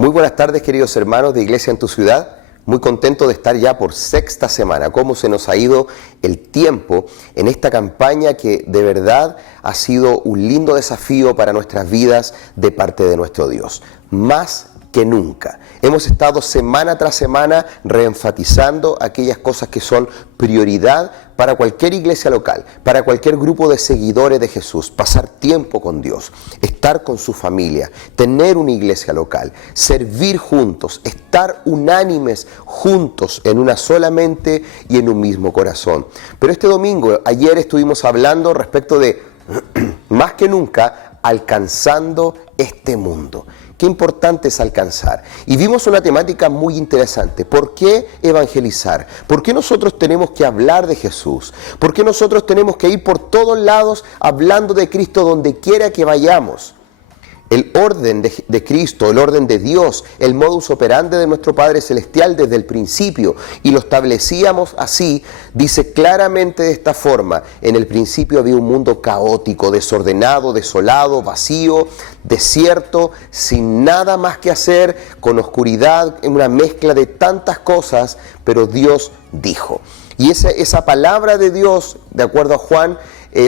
Muy buenas tardes, queridos hermanos de Iglesia en tu Ciudad. Muy contento de estar ya por sexta semana. Cómo se nos ha ido el tiempo en esta campaña que de verdad ha sido un lindo desafío para nuestras vidas de parte de nuestro Dios. Más que nunca. Hemos estado semana tras semana reenfatizando aquellas cosas que son prioridad para cualquier iglesia local, para cualquier grupo de seguidores de Jesús. Pasar tiempo con Dios, estar con su familia, tener una iglesia local, servir juntos, estar unánimes juntos en una sola mente y en un mismo corazón. Pero este domingo, ayer estuvimos hablando respecto de, más que nunca, alcanzando este mundo. Qué importante es alcanzar. Y vimos una temática muy interesante. ¿Por qué evangelizar? ¿Por qué nosotros tenemos que hablar de Jesús? ¿Por qué nosotros tenemos que ir por todos lados hablando de Cristo donde quiera que vayamos? El orden de Cristo, el orden de Dios, el modus operandi de nuestro Padre Celestial desde el principio, y lo establecíamos así, dice claramente de esta forma: en el principio había un mundo caótico, desordenado, desolado, vacío, desierto, sin nada más que hacer, con oscuridad, en una mezcla de tantas cosas, pero Dios dijo. Y esa palabra de Dios, de acuerdo a Juan,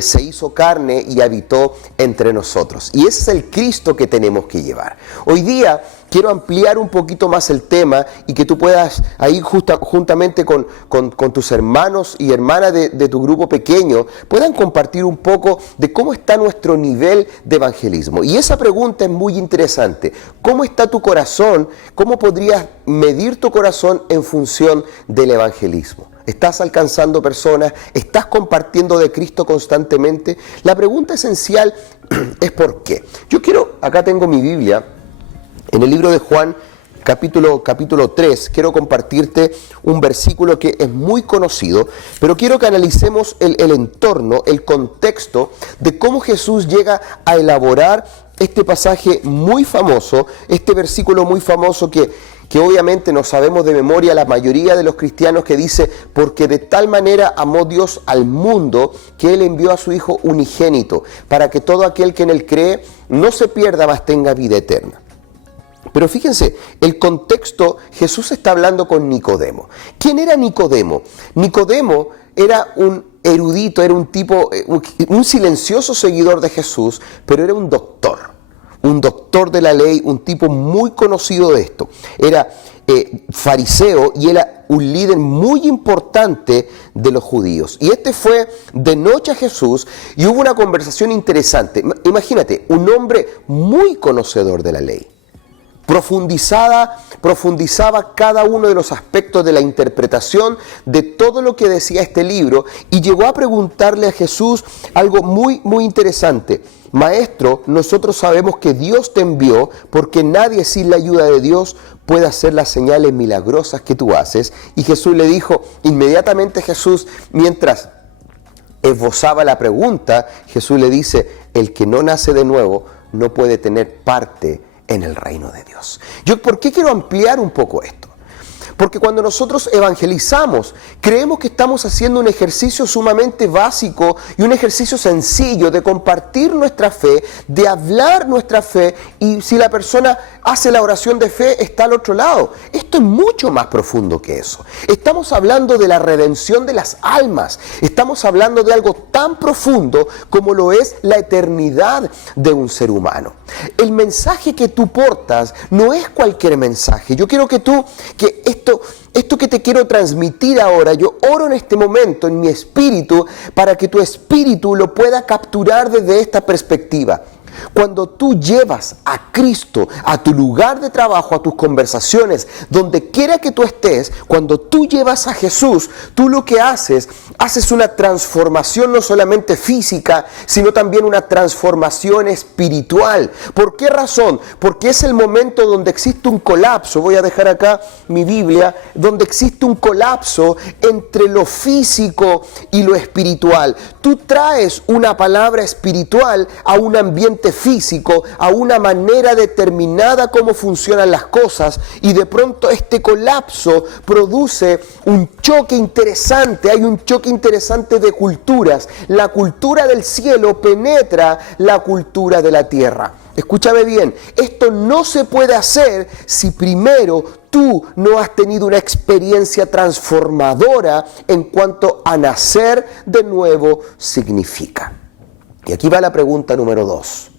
se hizo carne y habitó entre nosotros. Y ese es el Cristo que tenemos que llevar. Hoy día quiero ampliar un poquito más el tema y que tú puedas ahí juntamente con tus hermanos y hermanas de tu grupo pequeño puedan compartir un poco de cómo está nuestro nivel de evangelismo. Y esa pregunta es muy interesante. ¿Cómo está tu corazón? ¿Cómo podrías medir tu corazón en función del evangelismo? ¿Estás alcanzando personas? ¿Estás compartiendo de Cristo constantemente? La pregunta esencial es ¿por qué? Yo quiero, acá tengo mi Biblia, en el libro de Juan, capítulo 3, quiero compartirte un versículo que es muy conocido, pero quiero que analicemos el entorno, el contexto de cómo Jesús llega a elaborar este pasaje muy famoso, este versículo muy famoso que obviamente no sabemos de memoria la mayoría de los cristianos, que dice: porque de tal manera amó Dios al mundo que Él envió a su Hijo unigénito, para que todo aquel que en Él cree no se pierda, mas tenga vida eterna. Pero fíjense, el contexto, Jesús está hablando con Nicodemo. ¿Quién era Nicodemo? Nicodemo era un erudito, era un tipo, un silencioso seguidor de Jesús, pero era un doctor de la ley, un tipo muy conocido de esto. Era fariseo y era un líder muy importante de los judíos. Y este fue de noche a Jesús y hubo una conversación interesante. Imagínate, un hombre muy conocedor de la ley. Profundizaba cada uno de los aspectos de la interpretación de todo lo que decía este libro, y llegó a preguntarle a Jesús algo muy, muy interesante. Maestro, nosotros sabemos que Dios te envió, porque nadie sin la ayuda de Dios puede hacer las señales milagrosas que tú haces. Y Jesús le dijo, inmediatamente Jesús, mientras esbozaba la pregunta, Jesús le dice: el que no nace de nuevo no puede tener parte en el reino de Dios. ¿Por qué quiero ampliar un poco esto? Porque cuando nosotros evangelizamos, creemos que estamos haciendo un ejercicio sumamente básico y un ejercicio sencillo de compartir nuestra fe, de hablar nuestra fe, y si la persona hace la oración de fe, está al otro lado. Esto es mucho más profundo que eso. Estamos hablando de la redención de las almas. Estamos hablando de algo tan profundo como lo es la eternidad de un ser humano. El mensaje que tú portas no es cualquier mensaje. Yo quiero que esto que te quiero transmitir ahora, yo oro en este momento en mi espíritu para que tu espíritu lo pueda capturar desde esta perspectiva. Cuando tú llevas a Cristo a tu lugar de trabajo, a tus conversaciones, donde quiera que tú estés, cuando tú llevas a Jesús, tú lo que haces una transformación no solamente física, sino también una transformación espiritual. ¿Por qué razón? Porque es el momento donde existe un colapso. Voy a dejar acá mi Biblia, donde existe un colapso entre lo físico y lo espiritual. Tú traes una palabra espiritual a un ambiente físico, a una manera determinada cómo funcionan las cosas, y de pronto este colapso produce un choque interesante. Hay un choque interesante de culturas. La cultura del cielo penetra la cultura de la tierra. Escúchame bien, esto no se puede hacer si primero tú no has tenido una experiencia transformadora en cuanto a nacer de nuevo significa. Y aquí va la pregunta número 2.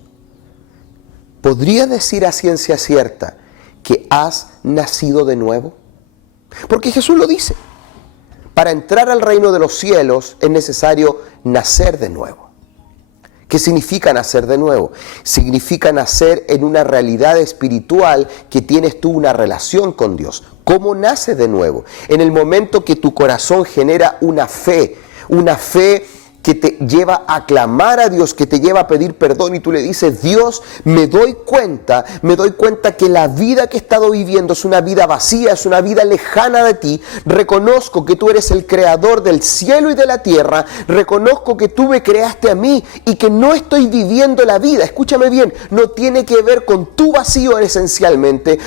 ¿Podrías decir a ciencia cierta que has nacido de nuevo? Porque Jesús lo dice. Para entrar al reino de los cielos es necesario nacer de nuevo. ¿Qué significa nacer de nuevo? Significa nacer en una realidad espiritual que tienes tú una relación con Dios. ¿Cómo naces de nuevo? En el momento que tu corazón genera una fe que te lleva a clamar a Dios, que te lleva a pedir perdón y tú le dices, Dios, me doy cuenta que la vida que he estado viviendo es una vida vacía, es una vida lejana de ti. Reconozco que tú eres el creador del cielo y de la tierra, reconozco que tú me creaste a mí y que no estoy viviendo la vida. Escúchame bien, no tiene que ver con tu vacío esencialmente,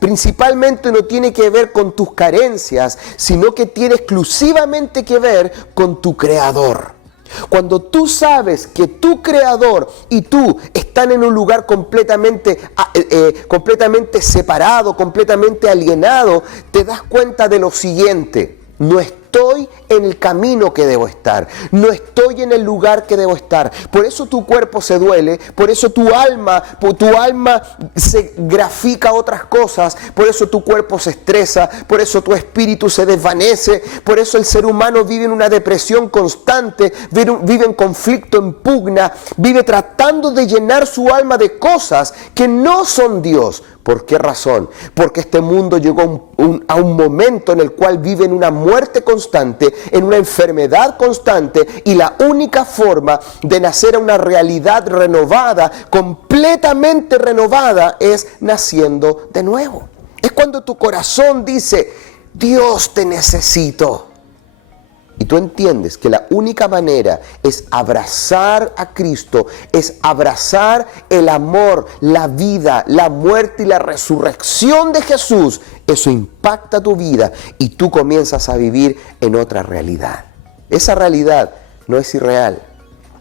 principalmente no tiene que ver con tus carencias, sino que tiene exclusivamente que ver con tu Creador. Cuando tú sabes que tu Creador y tú están en un lugar completamente separado, completamente alienado, te das cuenta de lo siguiente: no estoy en el camino que debo estar, no estoy en el lugar que debo estar. Por eso tu cuerpo se duele, por eso tu alma se grafica otras cosas, por eso tu cuerpo se estresa, por eso tu espíritu se desvanece, por eso el ser humano vive en una depresión constante, vive en conflicto, en pugna, vive tratando de llenar su alma de cosas que no son Dios. ¿Por qué razón? Porque este mundo llegó a un momento en el cual vive en una muerte constante, en una enfermedad constante, y la única forma de nacer a una realidad renovada, completamente renovada, es naciendo de nuevo. Es cuando tu corazón dice, Dios, te necesito. Y tú entiendes que la única manera es abrazar a Cristo, es abrazar el amor, la vida, la muerte y la resurrección de Jesús. Eso impacta tu vida y tú comienzas a vivir en otra realidad. Esa realidad no es irreal.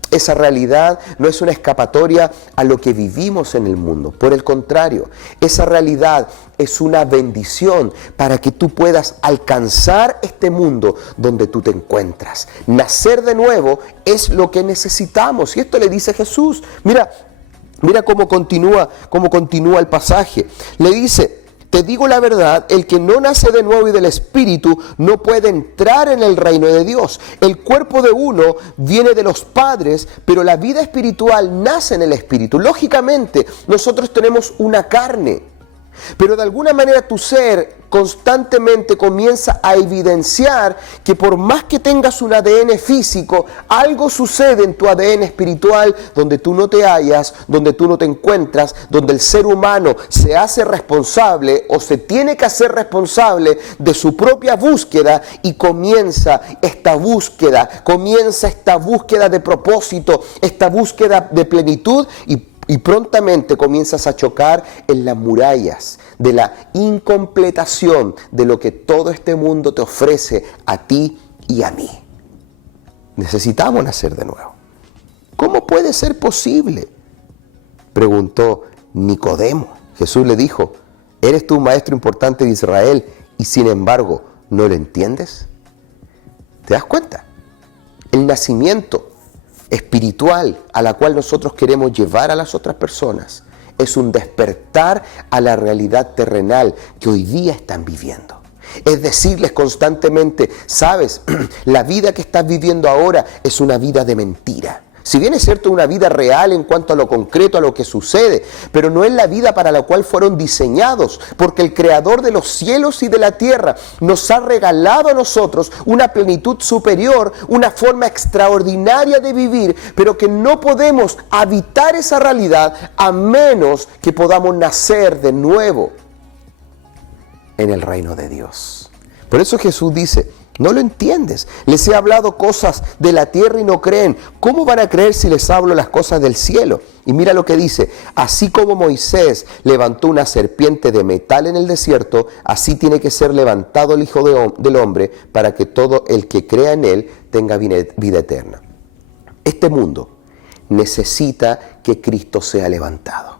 Esa realidad no es una escapatoria a lo que vivimos en el mundo. Por el contrario, esa realidad es una bendición para que tú puedas alcanzar este mundo donde tú te encuentras. Nacer de nuevo es lo que necesitamos. Y esto le dice Jesús. Mira cómo continúa el pasaje. Le dice, te digo la verdad, el que no nace de nuevo y del Espíritu no puede entrar en el reino de Dios. El cuerpo de uno viene de los padres, pero la vida espiritual nace en el Espíritu. Lógicamente, nosotros tenemos una carne, pero de alguna manera tu ser constantemente comienza a evidenciar que por más que tengas un ADN físico, algo sucede en tu ADN espiritual donde tú no te hallas, donde tú no te encuentras, donde el ser humano se hace responsable o se tiene que hacer responsable de su propia búsqueda y comienza esta búsqueda de propósito, esta búsqueda de plenitud y prontamente comienzas a chocar en las murallas de la incompletación de lo que todo este mundo te ofrece a ti y a mí. Necesitamos nacer de nuevo. ¿Cómo puede ser posible?, preguntó Nicodemo. Jesús le dijo, ¿eres tú un maestro importante de Israel y sin embargo no lo entiendes? ¿Te das cuenta? El nacimiento espiritual a la cual nosotros queremos llevar a las otras personas es un despertar a la realidad terrenal que hoy día están viviendo. Es decirles constantemente, sabes, la vida que estás viviendo ahora es una vida de mentira. Si bien es cierto, una vida real en cuanto a lo concreto, a lo que sucede, pero no es la vida para la cual fueron diseñados, porque el Creador de los cielos y de la tierra nos ha regalado a nosotros una plenitud superior, una forma extraordinaria de vivir, pero que no podemos habitar esa realidad a menos que podamos nacer de nuevo en el reino de Dios. Por eso Jesús dice, no lo entiendes. Les he hablado cosas de la tierra y no creen. ¿Cómo van a creer si les hablo las cosas del cielo? Y mira lo que dice. Así como Moisés levantó una serpiente de metal en el desierto, así tiene que ser levantado el Hijo del Hombre para que todo el que crea en él tenga vida eterna. Este mundo necesita que Cristo sea levantado.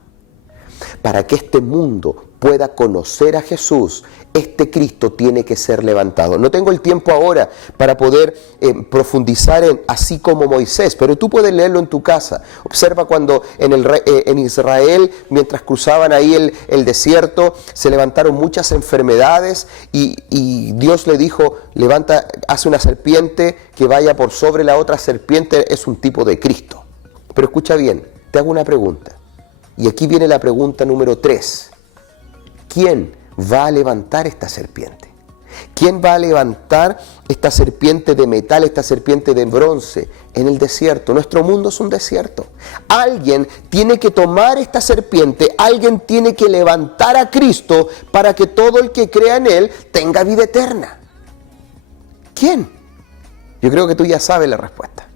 Para que este mundo pueda conocer a Jesús, este Cristo tiene que ser levantado. No tengo el tiempo ahora para poder profundizar en así como Moisés, pero tú puedes leerlo en tu casa. Observa cuando en Israel, mientras cruzaban ahí el desierto, se levantaron muchas enfermedades y Dios le dijo, levanta, hace una serpiente que vaya por sobre la otra serpiente, es un tipo de Cristo. Pero escucha bien, te hago una pregunta. Y aquí viene la pregunta número 3. ¿Quién va a levantar esta serpiente? ¿Quién va a levantar esta serpiente de metal, esta serpiente de bronce en el desierto? Nuestro mundo es un desierto. Alguien tiene que tomar esta serpiente, alguien tiene que levantar a Cristo para que todo el que crea en Él tenga vida eterna. ¿Quién? Yo creo que tú ya sabes la respuesta.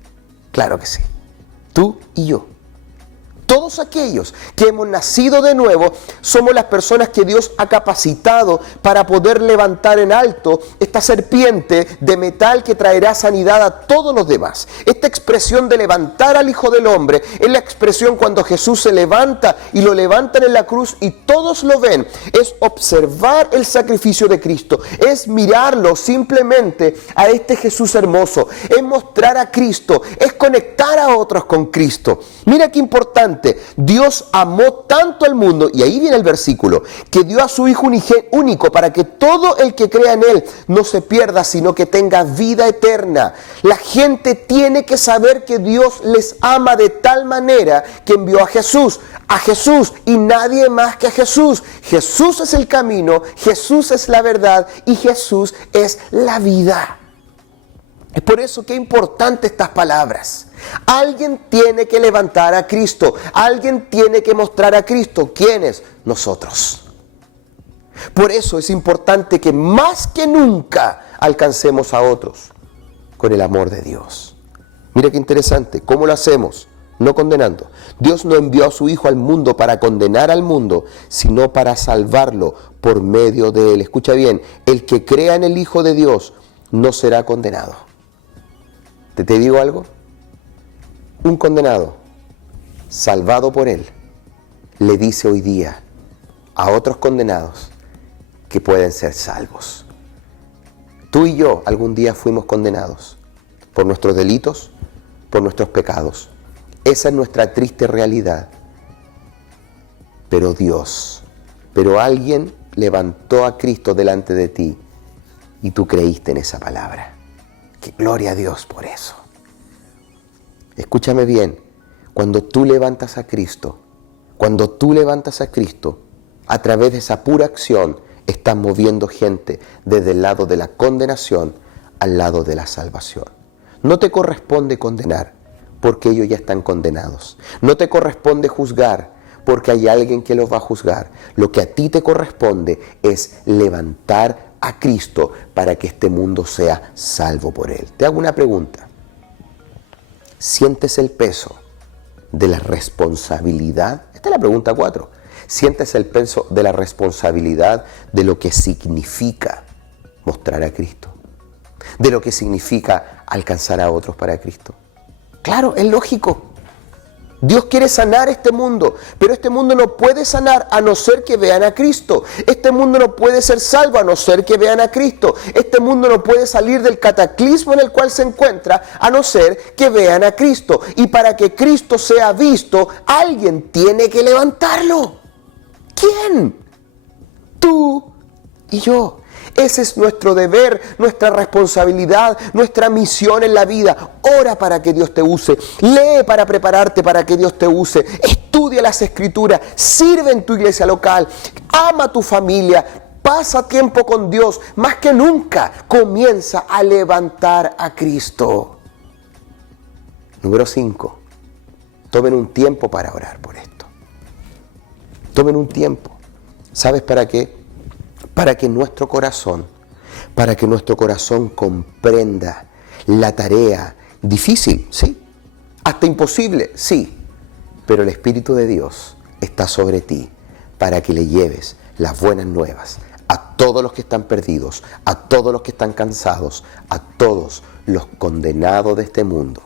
Claro que sí. Tú y yo. Todos aquellos que hemos nacido de nuevo somos las personas que Dios ha capacitado para poder levantar en alto esta serpiente de metal que traerá sanidad a todos los demás. Esta expresión de levantar al Hijo del Hombre es la expresión cuando Jesús se levanta y lo levantan en la cruz y todos lo ven. Es observar el sacrificio de Cristo, es mirarlo simplemente a este Jesús hermoso, es mostrar a Cristo, es conectar a otros con Cristo. Mira qué importante. Dios amó tanto al mundo, y ahí viene el versículo, que dio a su Hijo único para que todo el que crea en Él no se pierda, sino que tenga vida eterna. La gente tiene que saber que Dios les ama de tal manera que envió a Jesús y nadie más que a Jesús. Jesús es el camino, Jesús es la verdad y Jesús es la vida. Es por eso que es importante estas palabras. Alguien tiene que levantar a Cristo. Alguien tiene que mostrar a Cristo. ¿Quiénes? Nosotros. Por eso es importante que más que nunca alcancemos a otros con el amor de Dios. Mira qué interesante. ¿Cómo lo hacemos? No condenando. Dios no envió a su Hijo al mundo para condenar al mundo, sino para salvarlo por medio de Él. Escucha bien. El que crea en el Hijo de Dios no será condenado. ¿Te digo algo? Un condenado, salvado por Él, le dice hoy día a otros condenados que pueden ser salvos. Tú y yo algún día fuimos condenados por nuestros delitos, por nuestros pecados. Esa es nuestra triste realidad. Pero alguien levantó a Cristo delante de ti y tú creíste en esa palabra. Que gloria a Dios por eso. Escúchame bien, cuando tú levantas a Cristo, a través de esa pura acción, estás moviendo gente desde el lado de la condenación al lado de la salvación. No te corresponde condenar, porque ellos ya están condenados. No te corresponde juzgar, porque hay alguien que los va a juzgar. Lo que a ti te corresponde es levantar a Cristo para que este mundo sea salvo por Él. Te hago una pregunta. ¿Sientes el peso de la responsabilidad? Esta es la pregunta 4. ¿Sientes el peso de la responsabilidad de lo que significa mostrar a Cristo? De lo que significa alcanzar a otros para Cristo. Claro, es lógico. Dios quiere sanar este mundo, pero este mundo no puede sanar a no ser que vean a Cristo. Este mundo no puede ser salvo a no ser que vean a Cristo. Este mundo no puede salir del cataclismo en el cual se encuentra a no ser que vean a Cristo. Y para que Cristo sea visto, alguien tiene que levantarlo. ¿Quién? Tú y yo. Ese es nuestro deber, nuestra responsabilidad, nuestra misión en la vida. Ora para que Dios te use. Lee para prepararte para que Dios te use. Estudia las Escrituras. Sirve en tu iglesia local. Ama a tu familia. Pasa tiempo con Dios. Más que nunca, comienza a levantar a Cristo. Número 5. Tomen un tiempo para orar por esto. Tomen un tiempo. ¿Sabes para qué? Para que nuestro corazón comprenda la tarea difícil, sí, hasta imposible, sí, pero el Espíritu de Dios está sobre ti para que le lleves las buenas nuevas a todos los que están perdidos, a todos los que están cansados, a todos los condenados de este mundo.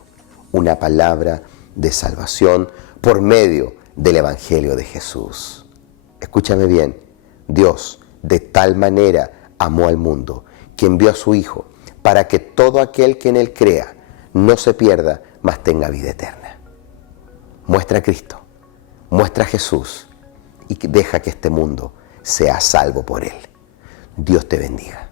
Una palabra de salvación por medio del Evangelio de Jesús. Escúchame bien, Dios de tal manera amó al mundo que envió a su Hijo para que todo aquel que en Él crea no se pierda, mas tenga vida eterna. Muestra a Cristo, muestra a Jesús y deja que este mundo sea salvo por Él. Dios te bendiga.